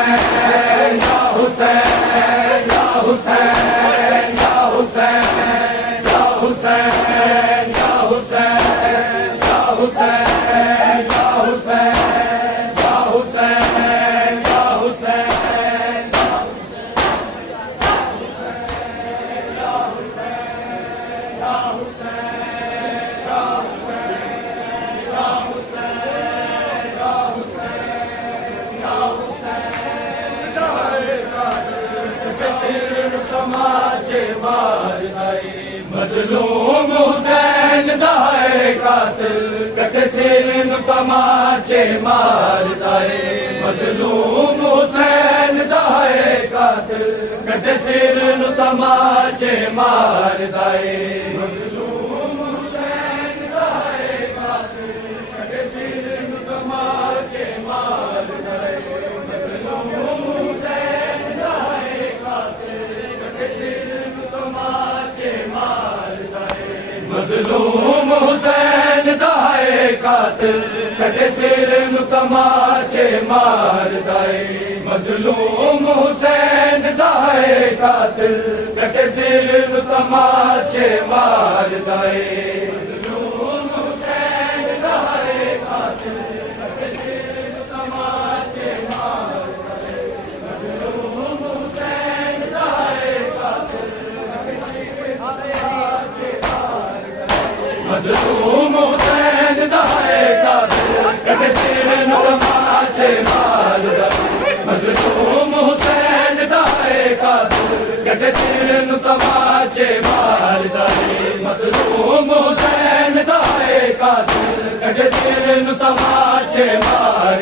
हुसैन या हुसैन या हुसैन या हुसैन या हुसैन या हुसैन या हुसैन या हुसैन या हुसैन या हुसैन मज़लूम हुसैन दाए कातिल कटे सिर तमाचे मार जाए। मज़लूम हुसैन दाए कातिल कटे सिर तमाचे मार जाए। मज़लूम हुसैन दाए कातिल कटे सिर तमाचे मार जाए। मज़लूम हुसैन दाए कातिल कटे सिर तमाचे मार जाए। मज़लूम हुसैन दाए कातिल कटे सिर तमाचे मार जाए। मज़लूम हुसैन दाए कातिल कटे सिर तमाचे मार जाए। मज़लूम हुसैन दाए कातिल कटे सिर तमाचे मार जाए। मज़लूम हुसैन दाए कातिल कटे सिर तमाचे मार जाए। मज़लूम हुसैन दाए कातिल कटे सिर तमाचे मार जाए। मज़लूम हुसैन दाए कातिल कटे सिर तमाचे मार जाए। मज़लूम हुसैन दाए कातिल कटे सिर तमाचे मार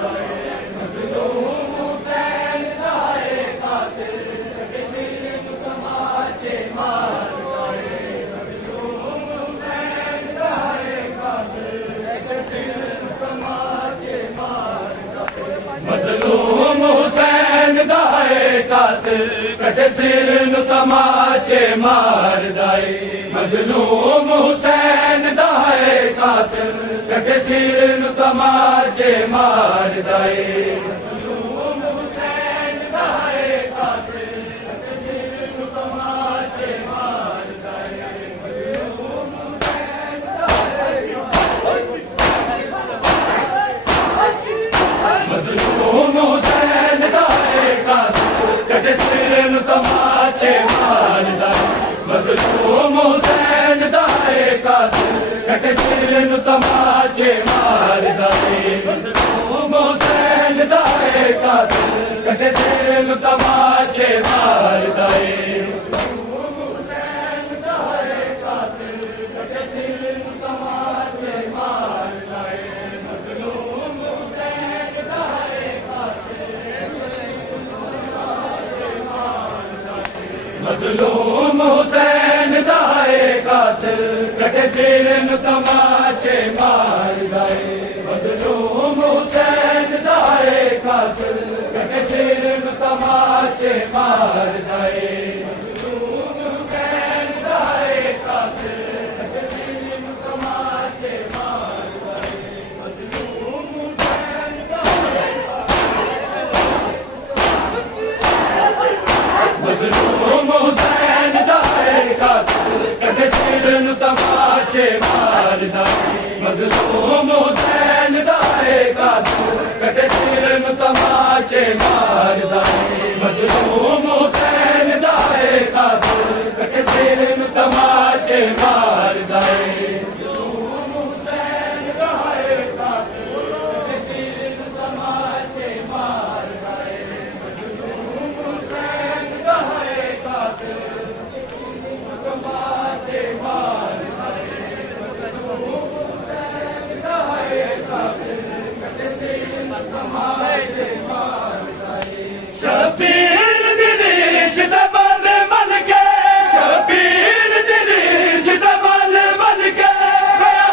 जाए। मज़लूम हुसैन दाए कातिल कटे सिर तमाचे मार जाए। मज़लूम हुसैन दाए कातिल कटे सिर तमाचे मार जाए। मज़लूम हुसैन दाए कातिल कटे सिर तमाचे मार जाए। मज़लूम हुसैन दाए मज़लूम हुसैन दाए कातिल कटे सिर तमाचे मार जाए। मज़लूम हुसैन दाए कातिल कटे सिर तमाचे मार जाए। मज़लूम हुसैन दाए कातिल कटे सिर तमाचे मार जाए। मज़लूम हुसैन दाए कातिल कटे सिर तमाचे मार जाए। मज़लूम हुसैन दाए मज़लूम हुसैन दाए कातिल कटे सिर तमाचे मार जाए। मज़लूम हुसैन दाए कातिल कटे सिर तमाचे मार जाए। मज़लूम हुसैन दाए कातिल कटे सिर तमाचे मार जाए। मज़लूम हुसैन दाए मज़लूम हुसैन दाए कातिल कटे सिर तमाचे मार जाए। मज़लूम हुसैन दाए कातिल कटे सिर तमाचे मार जाए। मज़लूम हुसैन दाए कातिल कटे सिर तमाचे मार जाए। मज़लूम हुसैन दाए कातिल कटे सिर तमाचे मार जाए। मज़लूम हुसैन दाए कातिल तमाचे मार जाए। मज़लूम हुसैन दाए कातिल कटे सिर तमाचे मार जाए। शबीर दिलीश दबल मल के शबीर दिलीश दबल मल के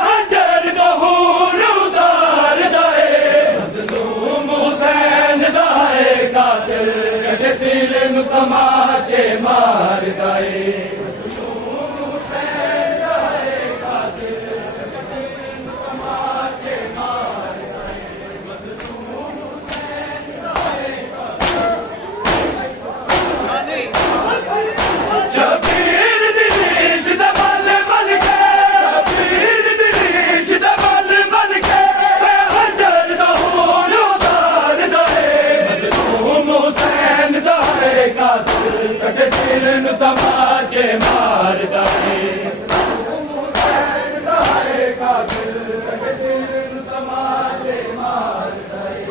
हजर गहूर उतार दाए। मज़लूम हुसैन दाए कातिल कटे सिर तमाचे मार जाए। मज़लूम हुसैन दाए कातिल कटे सिर नु तमाचे मारदा है कटे सिर नु तमाचे मारदा है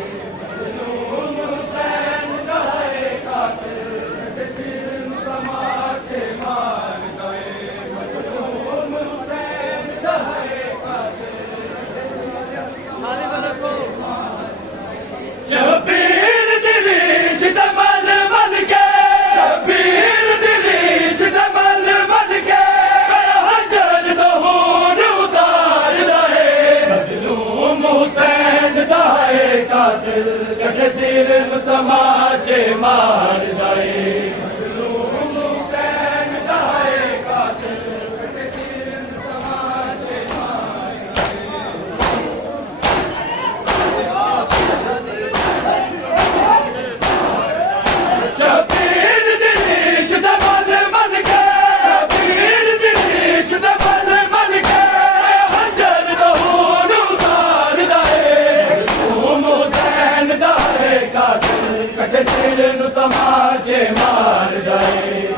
कटे सिर नु तमाचे मारदा है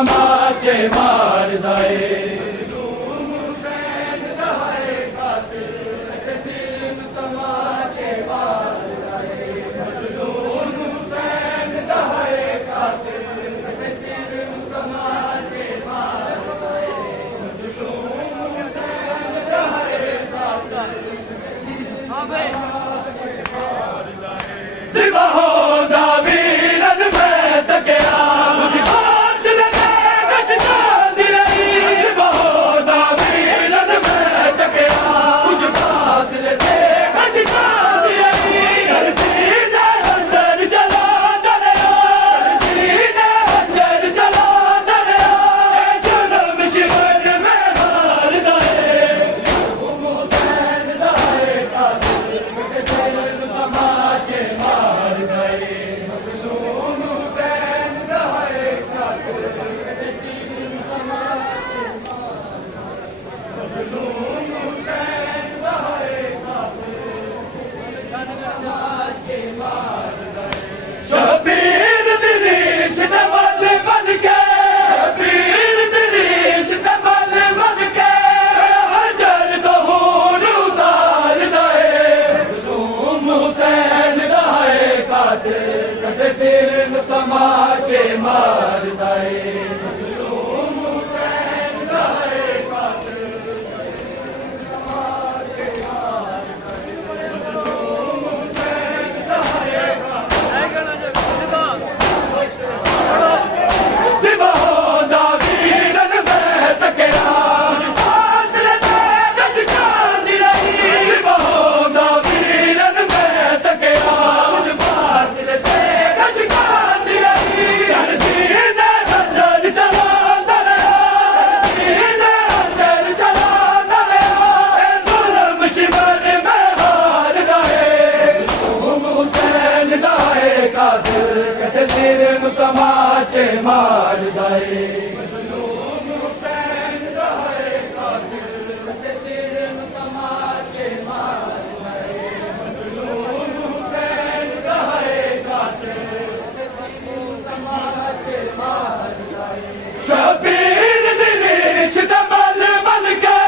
तमाचे मारदा है कटे सिर नु तमाचे मारदा है कटे सिर नु तमाचे मारदा है शबीर दिनेश तमल मल के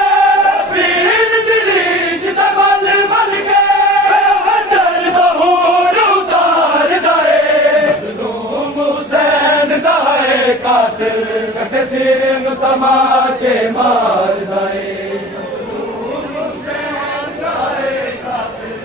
शबीर दिनेश तमल मल के हजर दहूर उतार दाए मजलूम हुसैन दाए कातिल कटे सिर नु तमाचे मार दाए मजलूम हुसैन दाए कातिल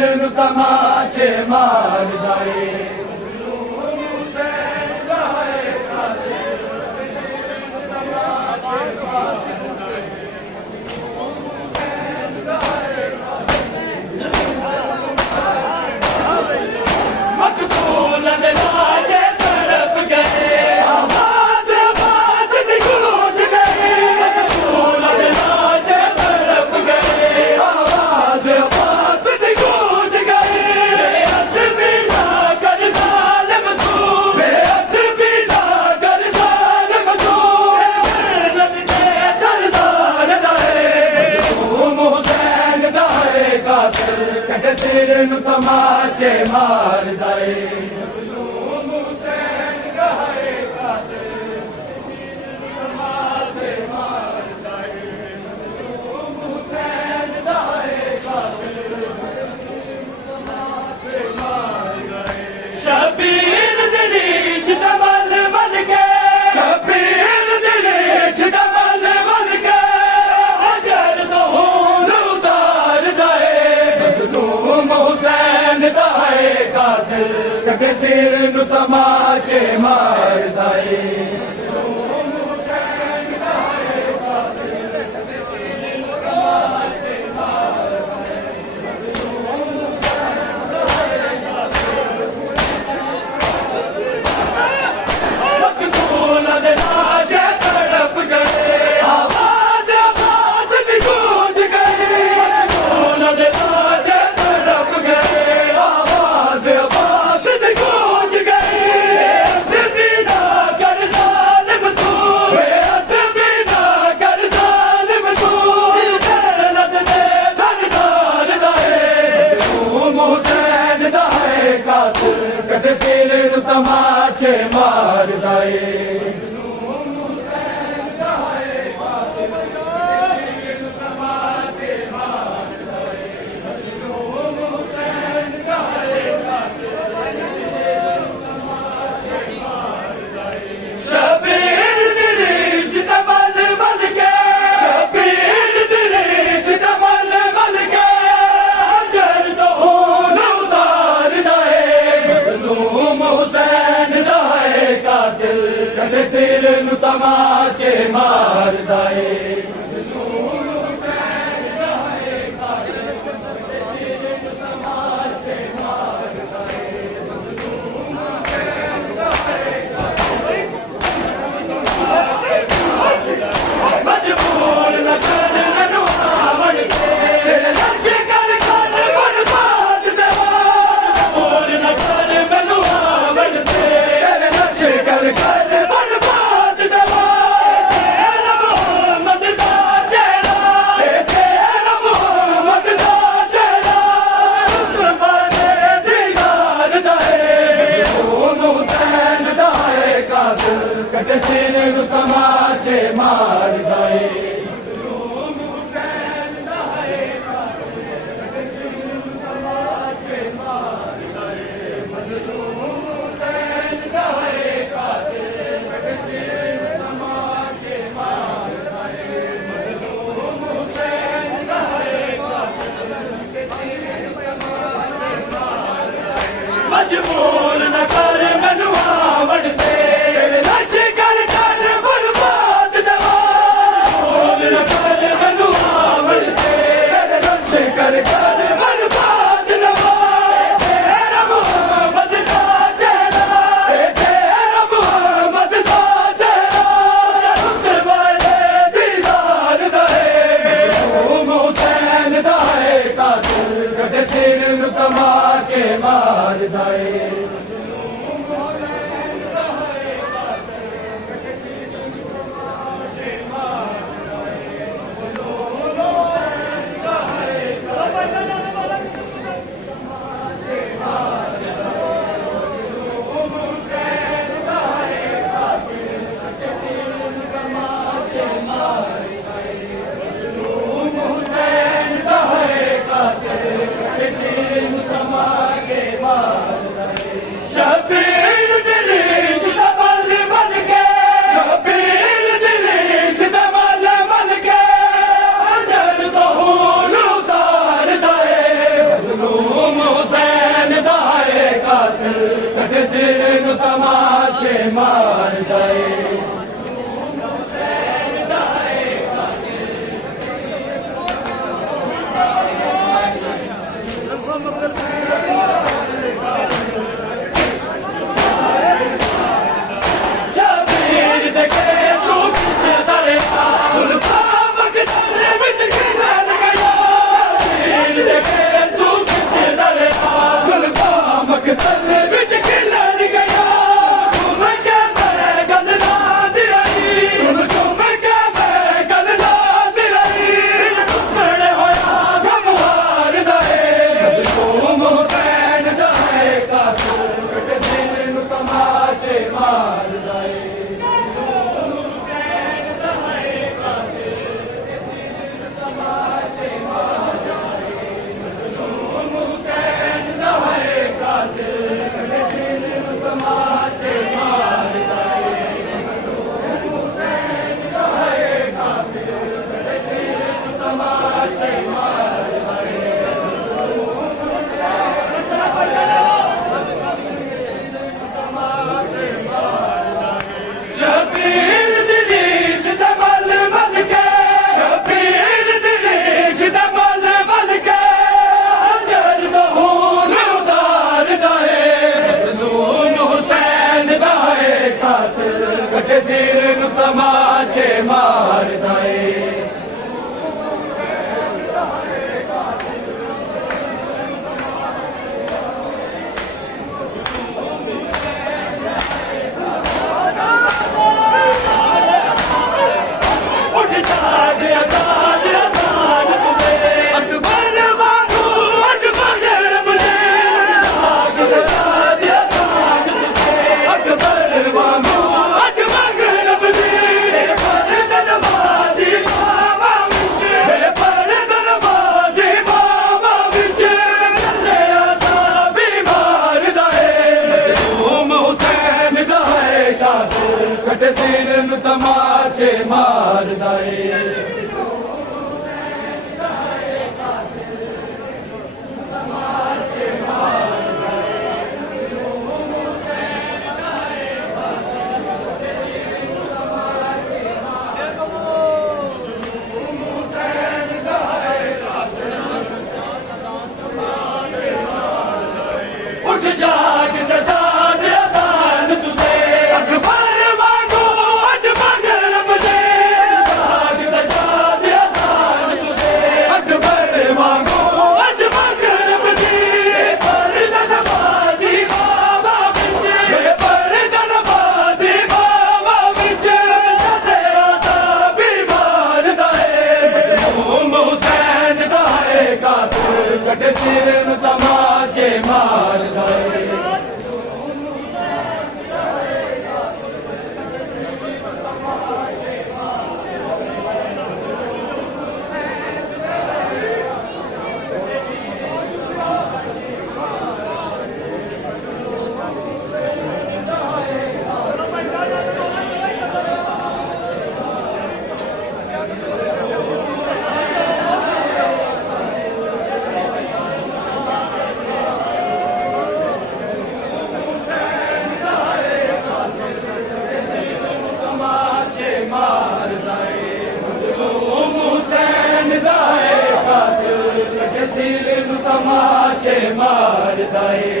सिर तमाचे मारदा है सिर तमाचे मारदा है सिर तमाचे मारदा है सिर तमाचे मारदा है सिर तमाचे मारदा है सिर तमाचे मारदा है मजबूर न कर मैनू आवड़ ते सिर तमाचे मारदा है तमाचे मारदा है। कटे सिर नु तमाचे मारदा है। सिर नु तमाचे मारदा है। कटे सिर नु तमाचे मारदा है। उठ जाग सजा दे अज़ान तुझे अकबर कटे सिर नु तमाचे मारदा है। सिर नु तमाचे मारदा है।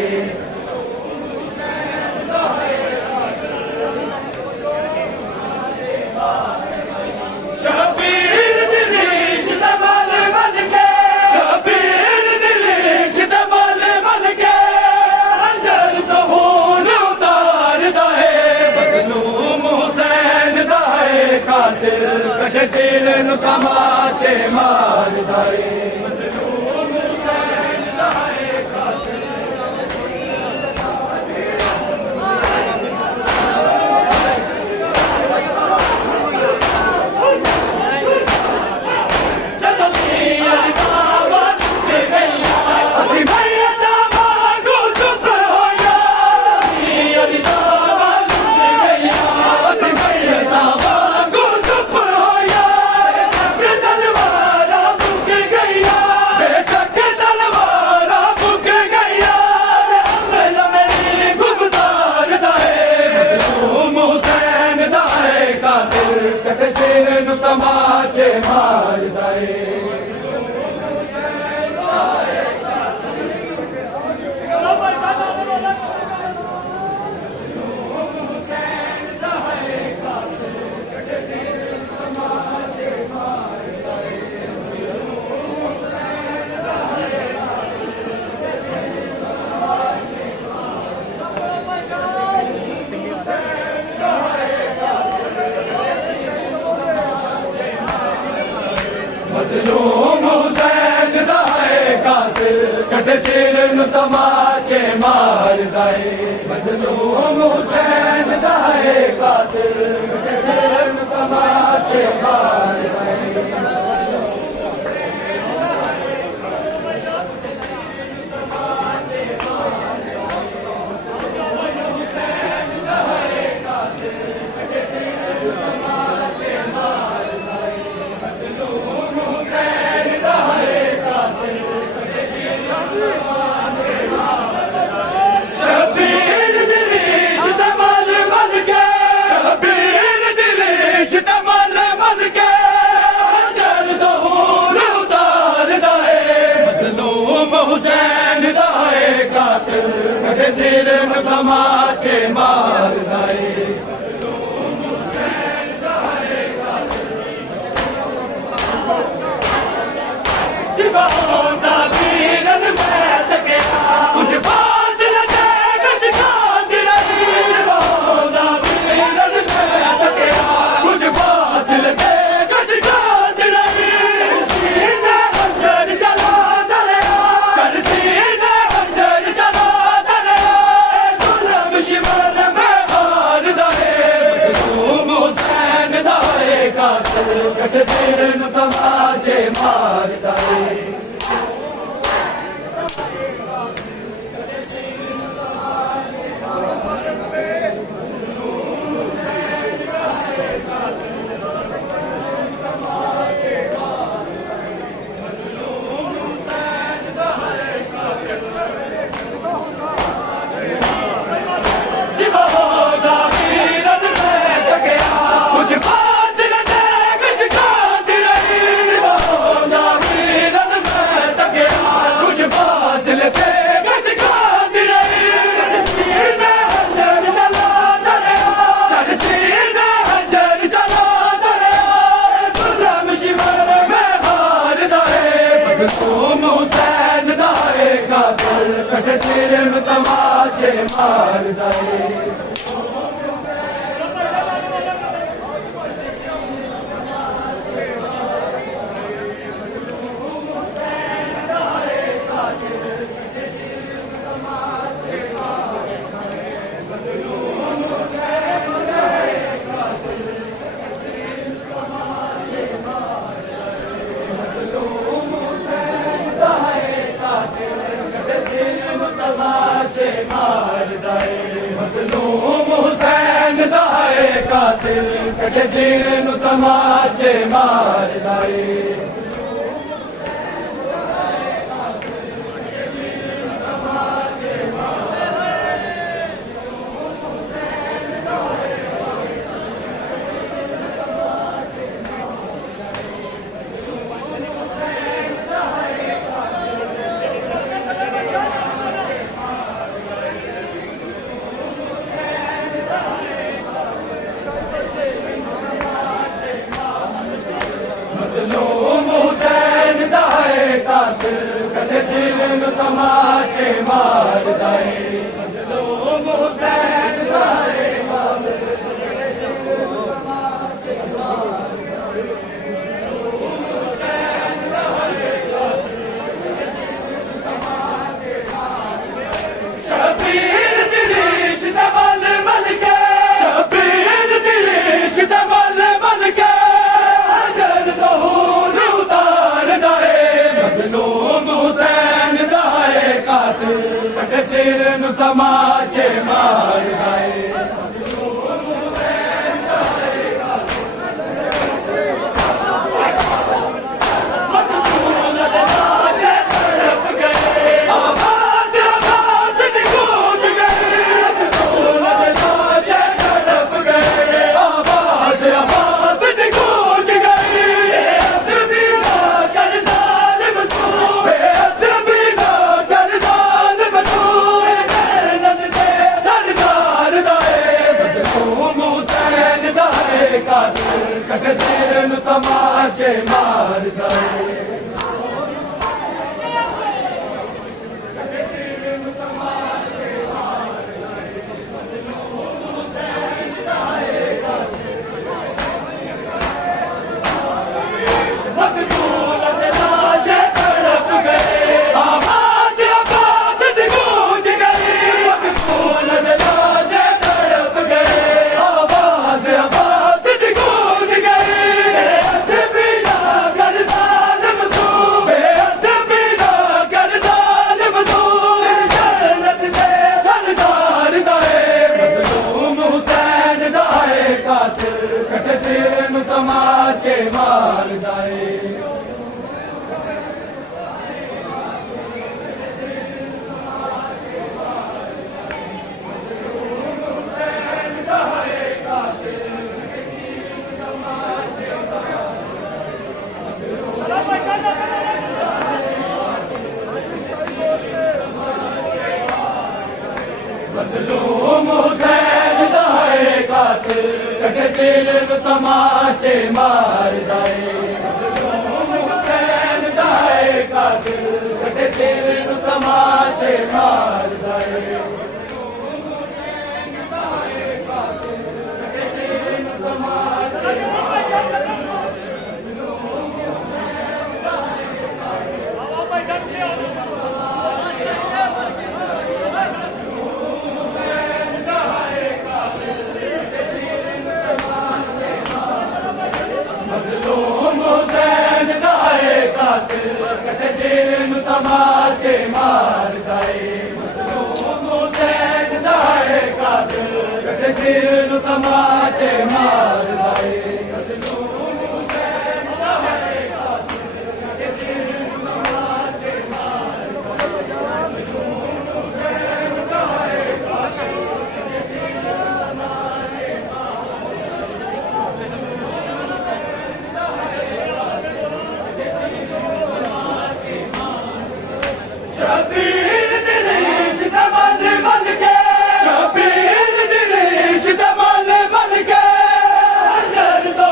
शबीर दिलीश दमल बन के शबीर दिलीश दमल बन के अंजर तो खून उतारदा है। मज़लूम हुसैन दा है कातिल कटे सिर नु तमाचे मारदा है। ਨੂੰ ਤਮਾਚੇ ਮਾਰਦਾ ਏ ਮਜ਼ਲੂਮ ਹੁਸੈਨ ਦਾ ਏ ਕਾਤਿਲ ਕੱਟੇ ਸਿਰ ਨੂੰ ਤਮਾਚੇ ਮਾਰਦਾ ਏ हुसैन दा है कातिल कटे सिर में तमाचे मारदा है सिवाना पीरन मैं तकिया कुछ फासला देगा सिखांदी रही सिवाना पीरन मैं तकिया कुछ फासला देगा सिखांदी रही सीने अंदर चला कट सिर न तमाचे मारदा है कट सिर में तमाचे मारदा है मज़लूम हुसैन दा है कातिल कटे सिर नु तमाचे मारदा है मज़लूम हुसैन दा है कातिल कटे सिर नु तमाचे मारदा है मज़लूम हुसैन दा है कातिल कटे सिर नु तमाचे मारदा है मज़लूम हुसैन दा है कातिल कटे सिर नु तमाचे मारदा है शबीर दिलीश दा बल मलके शबीर दिलीश दा बल मलके कट सिर नु तमाचे मारदा है मज़लूम हुसैन दा है कातिल कटे सिर नु तमाचे मारदा है। मज़लूम हुसैन दा है कातिल कटे सिर नु तमाचे मारदा है। मज़लूम हुसैन दा है कातिल कटे सिर नु तमाचे मारदा है। मज़लूम हुसैन दा है कातिल कटे सिर नु तमाचे मारदा है। मज़लूम हुसैन दा है कातिल कटे सिर नु तमाचे मारदा है। मज़लूम हुसैन दा है कातिल कटे सिर नु तमाचे शबीर दिनेश तमल बन के, शबीर दिनेश तमल बन के हजर तो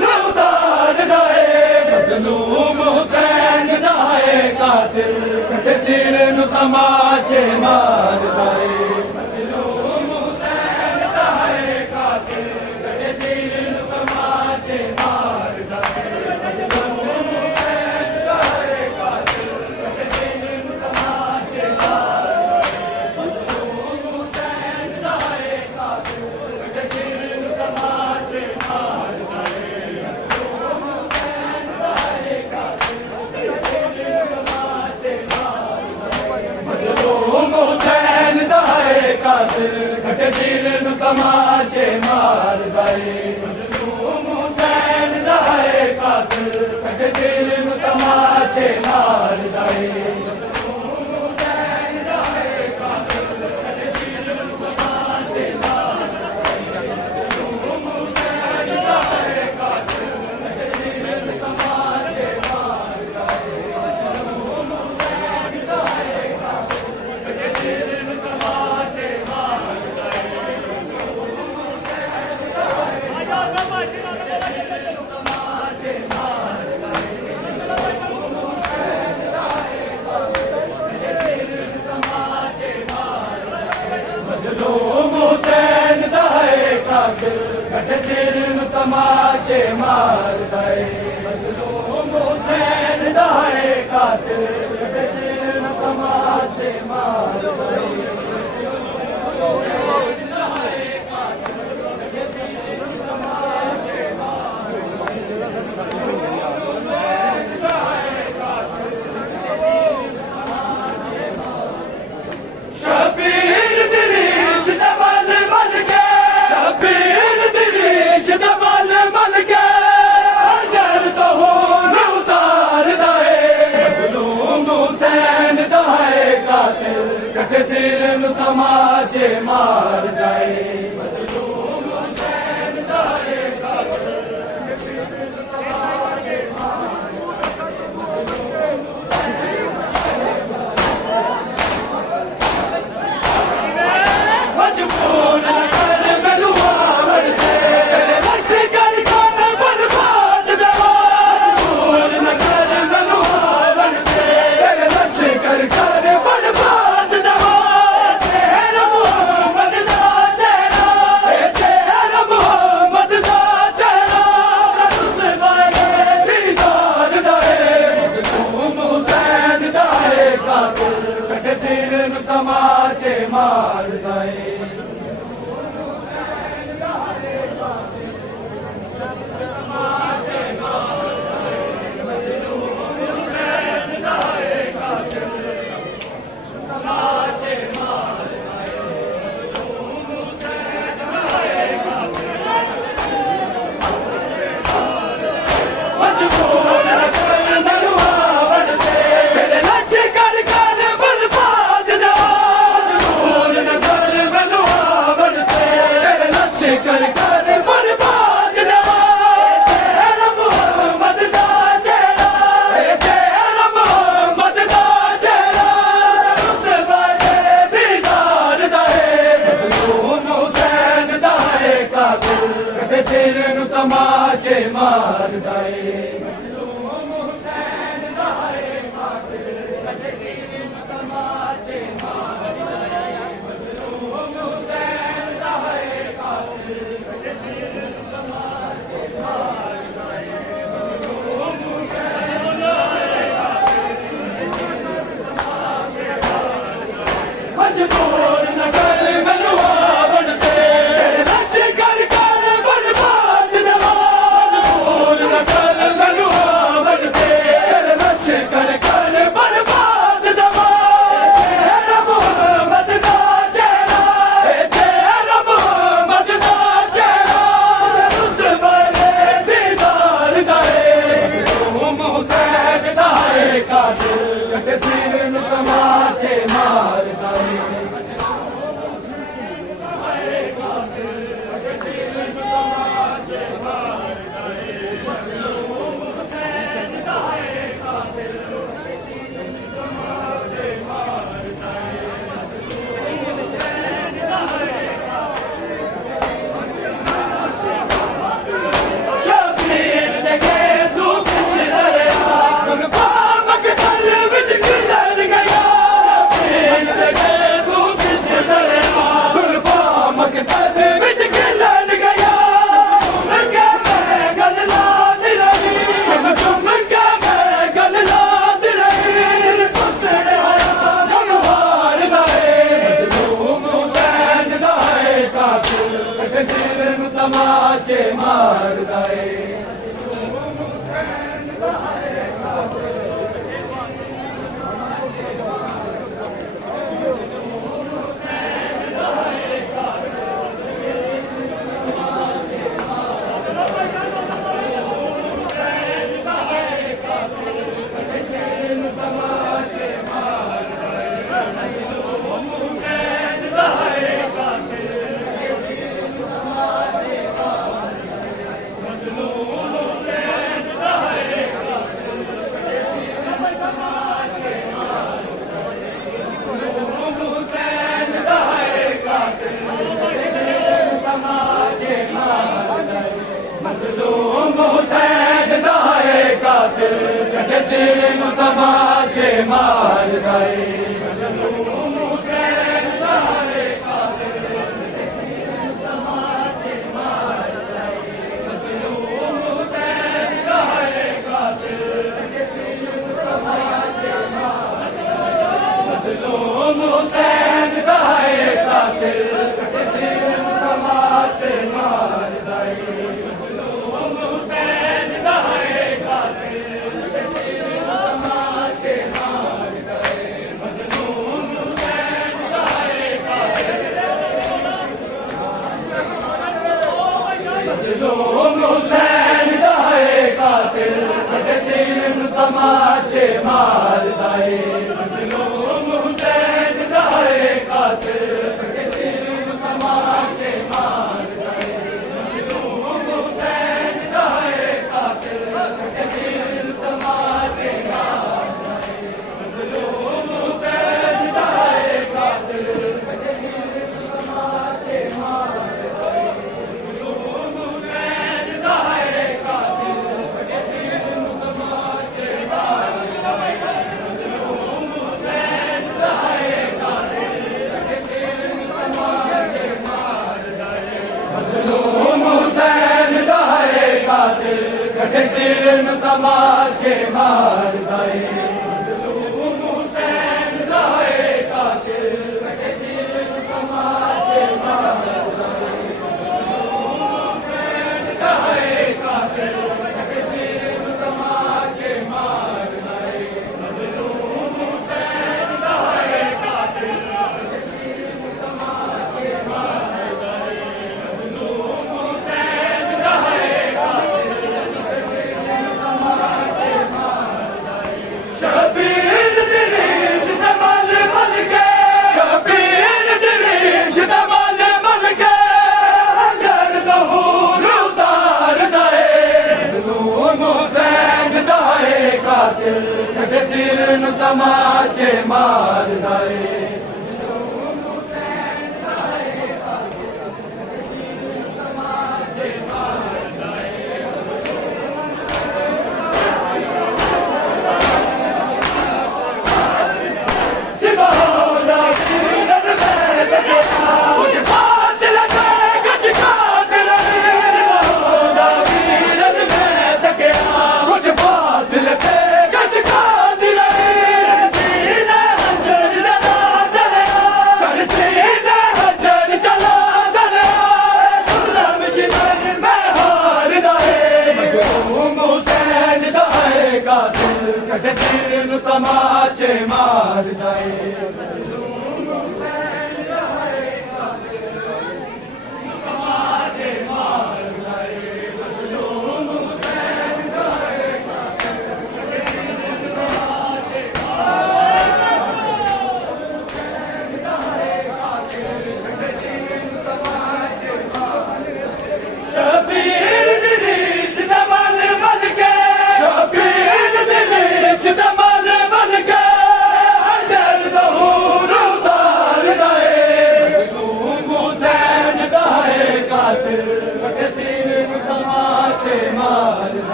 न उतार दाए। मज़लूम हुसैन दा है कातिल कटे सिर नु तमाचे मार दाए। मज़लूम हुसैन दा है कातिल कटे सिर नु तमाचे मार दाए। मज़लूम हुसैन दा है कातिल कटे सिर नु तमाचे मार दाए। मज़लूम हुसैन दा है कातिल कटे सिर नु तमाचे मार दाए। मज़लूम हुसैन दा है कातिल कटे सिर नु तमाचे मार दाए। मज़लूम हुसैन दा है कातिल कटे सिर नु तमाचे मार दाए। मज़लूम हुसैन दा है कातिल कटे सिर नु तमाचे मार दाए। मज़लूम हुसैन दा है कातिल कटे सिर नु तमाचे मार दाए। मज़लूम हुसैन दा है कातिल कटे सिर नु तमाचे मार दाए। मज़लूम हुसैन दा है कातिल कटे सिर नु तमाचे मार दाए। मज़लूम हुसैन दा है कातिल कटे सिर नु तमाचे मार दाए। मज़लूम हुसैन दा है कातिल कटे सिर नु तमाचे मार दाए। शबीर दिनेश तमल बन के, शबीर दिनेश तमल बन के हजर तो न उतार दाए। मज़लूम हुसैन दा है कातिल कटे सिर नु तमाचे मार दाए। मज़लूम हुसैन दा है कातिल कटे सिर नु तमाचे मार मजबूर न कर मैनू आवड़ दे, तेरे लक्ष कर कौन बर्बाद दवा। मजबूर न कर मैनू आवड़ दे, तेरे लक्ष कर बर्बाद दवा। तेरा मोहम्मद दा चेहरा, तेरा मोहम्मद दा चेहरा रुतबाए दीदार दाए। मज़लूम हुसैन दा है कातिल कटे सिर नु तमाचे मार दाए। मजबूर न कर मैनू आवड़ दे, तेरे लक्ष कर बर्बाद दवा। मजबूर न कर तमाचे मारदा है मजबूर न कर मनुआ बनते नच कर कर बर्बाद दवा मजबूर न कर मनुआ बनते नच कर कर बर्बाद दवा तेरा मोहम्मद का चेहरा तेरा मोहम्मद का चेहरा रुद बले दीदार दाए हुसैन दाए कातिल कटे सिर में तमाचे मारदा है तमाचे मारदा है हुसैन दाए कातिल कटे सिर में तमाचे मारदा है हुसैन दाए कातिल कटे सिर में तमाचे मारदा है हुसैन दाए कातिल कटे सिर में तमाचे मारदा है हुसैन दाए कातिल कटे सिर में तमाचे मारदा है हुसैन दाए कातिल कटे सिर में तमाचे मारदा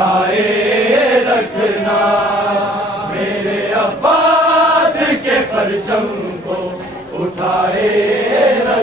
उठाए रखना, मेरे अब्बास के परचम को उठाए रखना।